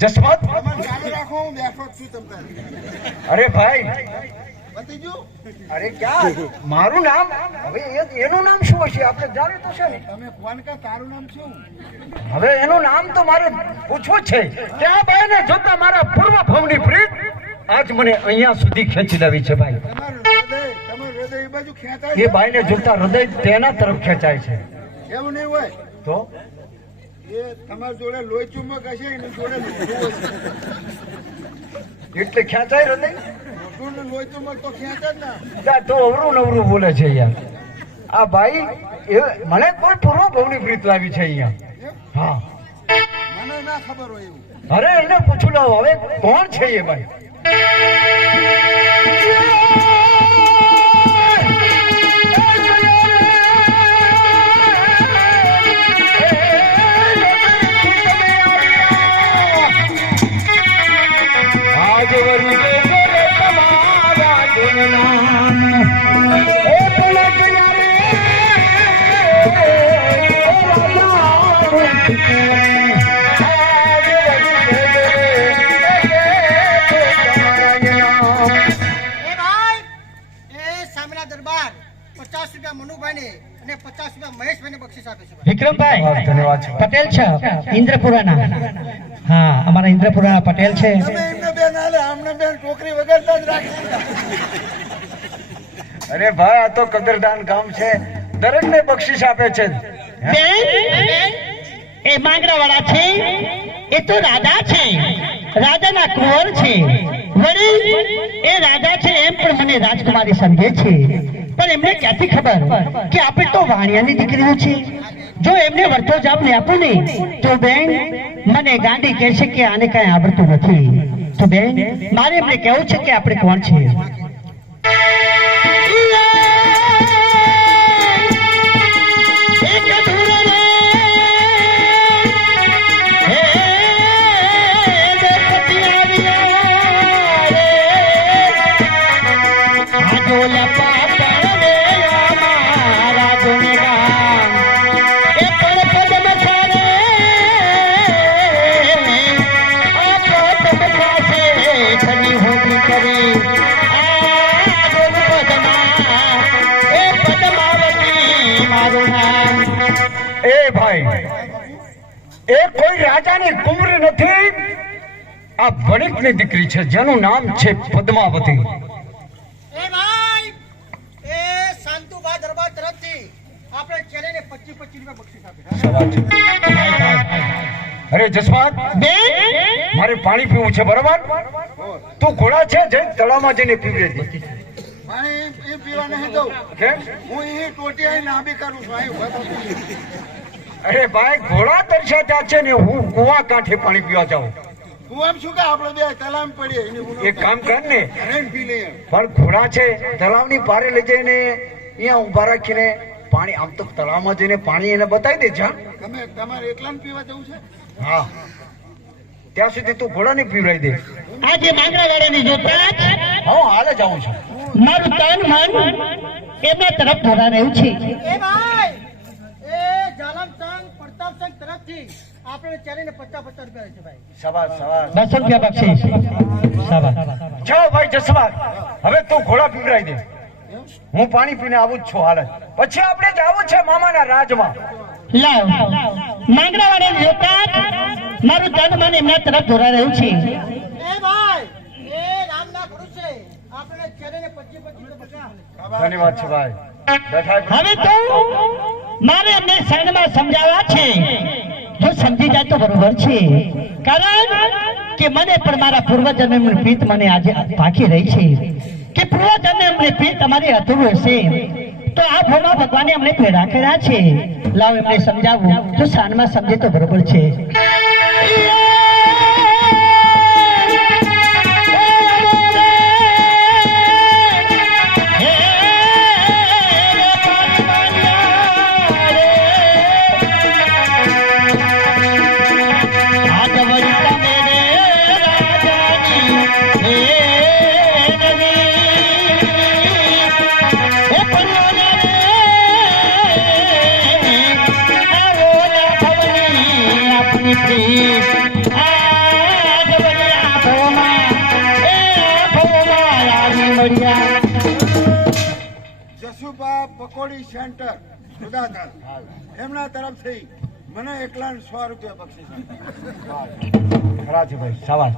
જસવંત ચાલુ રાખો, હું બેઠો જ છું તમને. અરે ભાઈ પતી ગયું? અરે ક્યાં મારું નામ હવે એનું નામ શું હશે આપણે જાણે તો છે ને તમે કોણ કે તારું નામ શું? હવે એનું નામ તો મારે પૂછવું છે કે આ ભાઈને જોતા મારા પૂર્વ ભાવની પ્રીત આજ મને અહીંયા સુધી ખેંચી લાવી છે ભાઈ. તમારું હૃદય એ બાજુ ખેંચાય એ છે? ભાઈને જોતા હૃદય તેના તરફ ખેંચાય છે. એવું નહીં હોય. તો એ તમારી જોડે લોહી ચુંબક હશે, એની જોડે લોહી હશે. એટલે ખેંચાય હૃદય મોઢું લોહી ચુંબક તો ખેંચે જ ને. તો અવરું નવરું બોલે છે યાર આ ભાઈ. એ મને કોઈ પૂર્વ ભાવની પ્રીત લાવી છે અહીંયા. હા મને ના ખબર હોય એવું. અરે એને પૂછું લો હવે કોણ છે એ ભાઈ. વિક્રમભાઈ પટેલ છે ઇન્દ્રપુરાના. હા અમારા ઇન્દ્રપુરાના પટેલ છે. તમે એમને બેન હાલે, આમને બેન ટોકરી વગરતા જ રાખી. અરે ભાઈ આ તો કદરદાન કામ છે, દરેક ને બક્ષિસ આપે છે. એ માંગરા વાળા છે એ તો રાજા છે, રાજાના કુંવર છે. વળી એ રાજા છે એમ પણ મને રાજકુમારી સમજે છે. પણ એમને ક્યાંથી ખબર કે આપણે તો વાણિયાની દીકરીઓ છે. જો એમને વર્તો જાપ ને આપું ને તો બેન મને ગાંડી કહેશે કે આને કઈ આવડતું નથી. તો બેન મારે એમને કહેવું છે કે આપણે કોણ છે. એ ભાઈ એ કોઈ રાજાની કુંવરી નથી, આ વણિકની દીકરી છે જેનું નામ છે પદ્માવતી. એ ભાઈ એ શાંતુબા દરબાર તરફથી આપણે ચેલેને 25 રૂપિયા બક્ષિસ આપે. અરે જસવંત મારે પાણી પીવું છે બરાબર. તું ઘોડા છે જઈને તળાવમાં જઈને પીવી હતી. પાણી એ પીવા નહીં દઉં. કેમ? હું એ ટોટી આવીને નાબી કરું છું. અહીં ઉભા થા. અરે ભાઈ ઘોડા તરસ્યા ત્યાં છે ને હું કુવા કાંઠે પાણી પીવા જાઉં. તું આમ શું કે આપણે બે તલામ પડીએ એને બોલો. એક કામ કર ને રહીને પી લઈએ. પણ ઘોડા છે તળાવની પારે લઈ જઈને અહીંયા ઉભા રાખીને પાણી આમ તો તળાવમાં જઈને પાણી એને બતાવી દેજે. તમે તમારે એકલા પીવા જવું છે? હા ત્યાં સુધી તું ઘોડાને પીવડાવી દે. આજે માંગરા વાળાની જોતા હું હાલે જાઉં છું. મારું તન મન એમના તરફ ધરા રહ્યું છે. એ ભાઈ એ જાલમસંગ પ્રતાપસંગ તરફથી આપણે ચેલેને 50 રૂપિયા છે ભાઈ. શાબાશ શાબાશ. 200 રૂપિયા બક્ષિસ. શાબાશ. જાઓ ભાઈ જસવંત હવે તું ઘોડા પીવડાવી દે. હું પાણી પીને આવું જ છું હાલ. પછી આપણે જવું છે મામાના રાજમાં. લાવ માંગરા વાળાની જોતા મારું તન મન એમના તરફ ધરા રહ્યું છે. એ ભાઈ એ રામના ગુરુ છે આપણે ચેલેને 25 રૂપિયા. ધન્યવાદ છે ભાઈ. હવે તો મારે એમને શરણમાં સમજાવવા છે. જો સમજી જાય તો બરોબર છે, કારણ કે મને પણ મારા પૂર્વજન્મની પ્રીત મને આજે પાકી રહી છે કે પૂર્વજન્મની પ્રીત અમારી અધૂરું હશે તો આ ભોમાં ભગવાને અમને પેડા કર્યા છે. લાવ એમને સમજાવું જો શાનમાં સમજે તો બરોબર છે. પકોડી સેન્ટર સુદાતર એમના તરફથી મને એકલા 100 રૂપિયા બક્ષિસ ખરા છે ભાઈ શાબાશ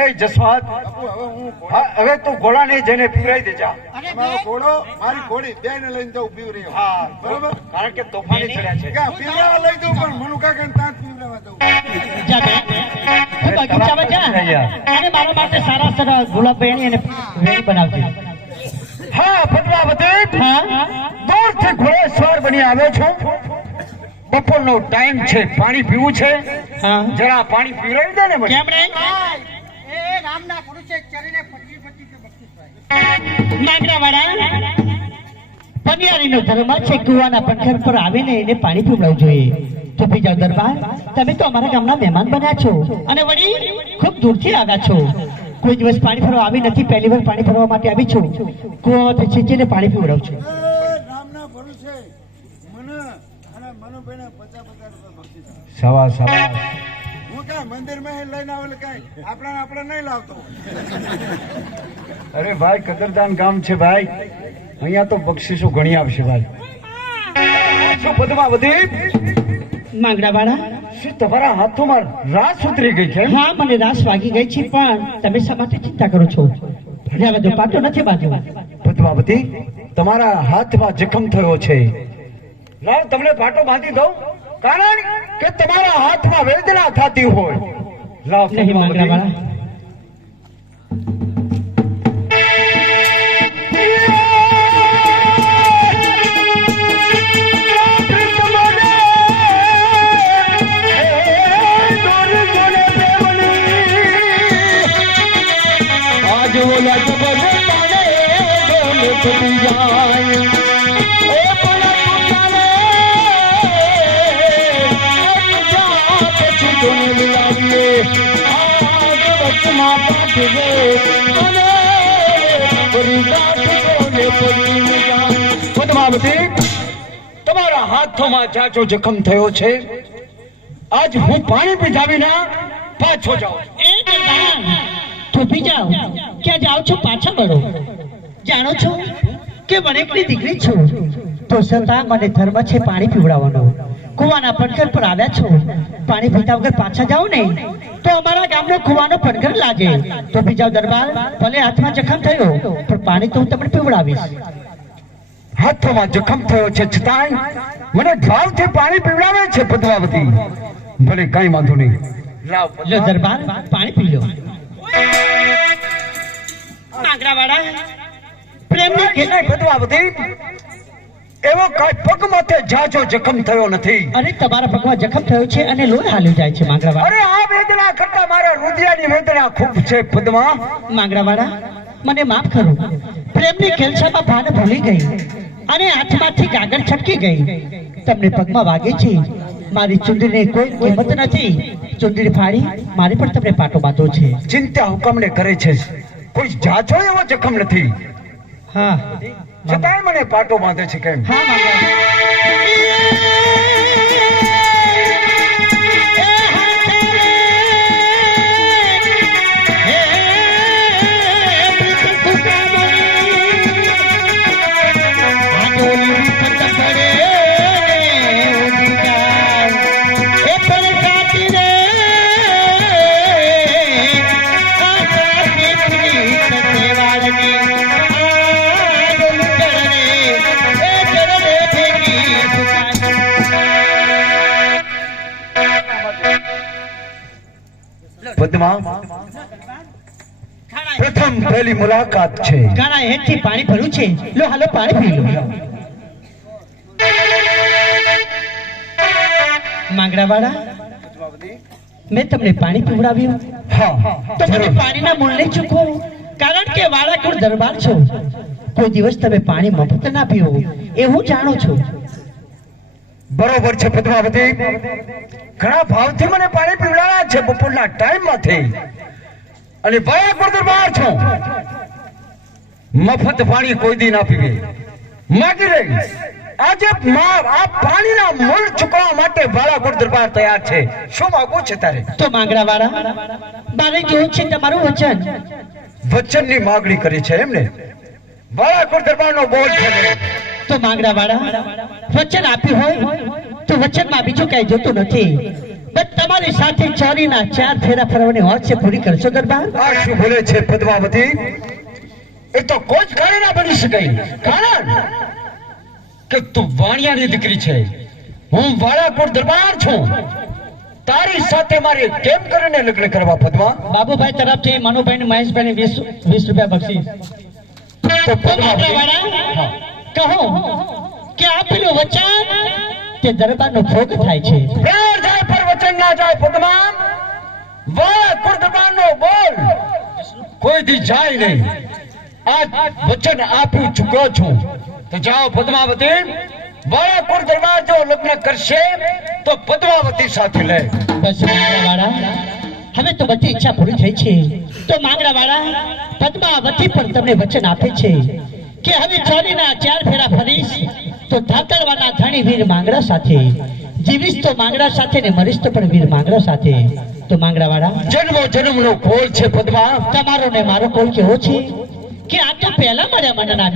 એ જસવંત બાપુ હવે હું હા, હવે તું ઘોડા નહીં જઈને પીવડાવી દેજા અને મારો બે ઘોડો મારી ઘોડી બેને લઈને જવું પીવરી હા બરોબર કારણ કે તોફાની ચડ્યા છે ક્યાં પીવડાવવા લઈ જવું પણ મનુ કાકાને ત્યાં જ પીવડાવવા જવું જા બેન. તું બગીચામાં જા અને મારા માટે સારા સારા ગુલાબ વેણી અને વેણી બનાવજે. હા પદ્માવતી હા દૂરથી ઘોડેસવાર બની આવ્યો છું બપોરનો ટાઈમ છે પાણી પીવું છે હા જરા પાણી પીવડાવી દે ને મને કેમ રે ભાઈ, એ રામના પુરુષે ચરીને 25 બક્ષિસ ભાઈ. માંગરાવાળા પનિયારીનો ધર્મ છે કુવાના પથ્થર પર આવીને એને પાણી પીવડાવવું જોઈએ. તો બીજા દરબાર તમે તો અમારા ગામના મહેમાન બન્યા છો અને વળી ખૂબ દૂરથી આવ્યા છો. કોઈ દિવસ પાણી ભરવા આવી નથી, પહેલી વાર પાણી ભરવા માટે આવી છું. કુવામાંથી છીંચીને પાણી પીવડાવું છું. રામના ભરોસે મને અને મનુભાઈને 50 રૂપિયા બક્ષિસ આપે. સવા સવા હું કાંઈ મંદિરમાં લઈને આવેલ કાંઈ આપણે નહીં લાવતો અરે ભાઈ કદરદાન ગામ છે ભાઈ અહીંયા તો બક્ષીસો ઘણી આવશે ભાઈ શું પદ્માવતી માંગરાવાળા શું તમારા હાથોમાં રાસ ઉતરી ગઈ છે હા મને રાસ વાગી ગઈ છે, પણ તમે શા માટે ચિંતા કરો છો? રહેવા દો, પાટો નથી બાજુ. પદ્માવતી તમારા હાથમાં જખમ થયો છે લાવ તમને પાટો બાંધી દઉં કારણ કે તમારા હાથમાં વેદના થતી હોય લાવ નહીં પદ્માવતી. માંગરાવાળા પદ્માવતી તમારા હાથોમાં જાજો જખમ થયો છે આજ હું પાણી પીધા વિના પાછો જાઉં એ દરબાર થોભી જાઓ, ક્યાં જાઓ છો? પાછા વળો. જાણો છો કે વણેકની દીકરી છું, તો છતાં મને ધર્મ છે પાણી પીવડાવવાનો. કુવાના પટકર પર આવ્યા છો, પાણી પીતા વગર પાછા જાઓ ને તો અમારા ગામનો કુવાનો પટકર લાગે. તો બીજા દરબાર ભલે હાથમાં જખમ થયો પણ પાણી તો હું તમને પીવડાવીશ. હાથોમાં જખમ થયો છે છતાંય મને ભાવથી પાણી પીવડાવે છે પદ્માવતી ભલે કઈ વાંધો નહીં લાવ લો દરબાર પાણી પી લો. માંગરાવાળા પ્રેમની નહીં પદ્માવતી એવો કઈ પગ માથે જાજો જખમ થયો નથી અરે તમારા પગમાં જખમ થયો છે અને લોહી હાલ્યું જાય છે. માંગરાવાળા અરે આ વેદના કરતા મારા રુધિરની વેદના ખૂબ છે પદ્મા માંગરાવાળા મને માફ કરો, પ્રેમની ખેલછામાં ભાન ભૂલી ગઈ અને હાથમાંથી કાગળ છટકી ગઈ. તમને પગમાં વાગે છે, મારી ચુંદડીની કોઈ કિંમત નથી. ચુંદડી ફાડી મારી પણ તમને પાટો બાંધો છે. ચિંતા હુકમને કરે છે કોઈ જાજો એવો જખમ નથી હા છતાંય મને પાટો બાંધે છે કેમ હા પદ્મા પ્રથમ પહેલી મુલાકાત છે ગાણા હેઠથી પાણી ભર્યું છે. લો હાલો પાણી પી લો. માંગરાવાળા મેં તમને પાણી પીવડાવ્યું હા તો તમે પાણીના મૂળ નહીં ચૂકો, કારણ કે વાળાકુળ દરબાર છો. કોઈ દિવસ તમે પાણી મફત ના પીવો એ હું જાણું છું. બરોબર છે પદ્માવતી ઘણા ભાવથી મને પાણી પીવડાવ્યા છે બપોરના ટાઈમમાંથી અને વાળાકુળ દરબાર છો મફત પાણી કોઈ દી ના પીવે માગી રહી આજે આ પાણીના મૂળ ચૂકવવા માટે વાળાકુળ દરબાર તૈયાર છે. શું માંગવું છે તારે? તો માંગરાવાળા મારે જોવું છે તમારું વચન. વચનની માગણી કરી છે એમને? વાળાકુળ દરબારનો બોલ છે તો માંગડા વાળા વચન આપ્યું હોય તો વચનમાં બીજું કઈ જોતું નથી. બસ તમારી સાથે ચોરીના 4 ફેરા ફરવાની વાત છે, પૂરી કરશો દરબાર? આ શું બોલે છે પદ્માવતી? એ તો કોઈ જ કારણ ના બની શકે. કારણ કે તું વાણિયાની દીકરી છે, હું વાળાકોટ દરબાર છું. તારી સાથે મારે કેમ કરીને લગ્ન કરવા પદ્મા? બાબુભાઈ તરફથી મનુભાઈ ને મહેશભાઈ ને 20 રૂપિયા બક્ષીસ. તો તો માંગડા પદ્માવતી, વાળા કહો કે આપેલું વચન તે દરબારનો ભોગ થાય છે. પ્રાણ જાય પર વચન ના જાય પદ્મા. વાળાકોટ દરબારનો બોલ કોઈ દી જાય નહીં. આજ વચન આપ્યું ચૂક્યો છું. તો જાઓ પદ્માવતી, વાળાકોટ દરબાર જો લગ્ન કરશે તો પદ્માવતી સાથે લે. બસ માંગડા વાળા, હવે તો બધી ઈચ્છા પૂરી થઈ છે. તો માંગડા વાળા, પદ્માવતી પણ તમને વચન આપે છે કે હવે ચોરીના 4 ફેરા ફરીશ તો ધાતરવાના ધણી વીર માંગડા સાથે જીવીશ, તો માંગડા સાથે ને મરીશ તો પણ વીર માંગડા સાથે. તો માંગડા વાળા, જન્મો જન્મનો કોલ છે પદ્મા. તમારો ને મારો કોલ કેવો છે કે આ તો પહેલા મળ્યા મનના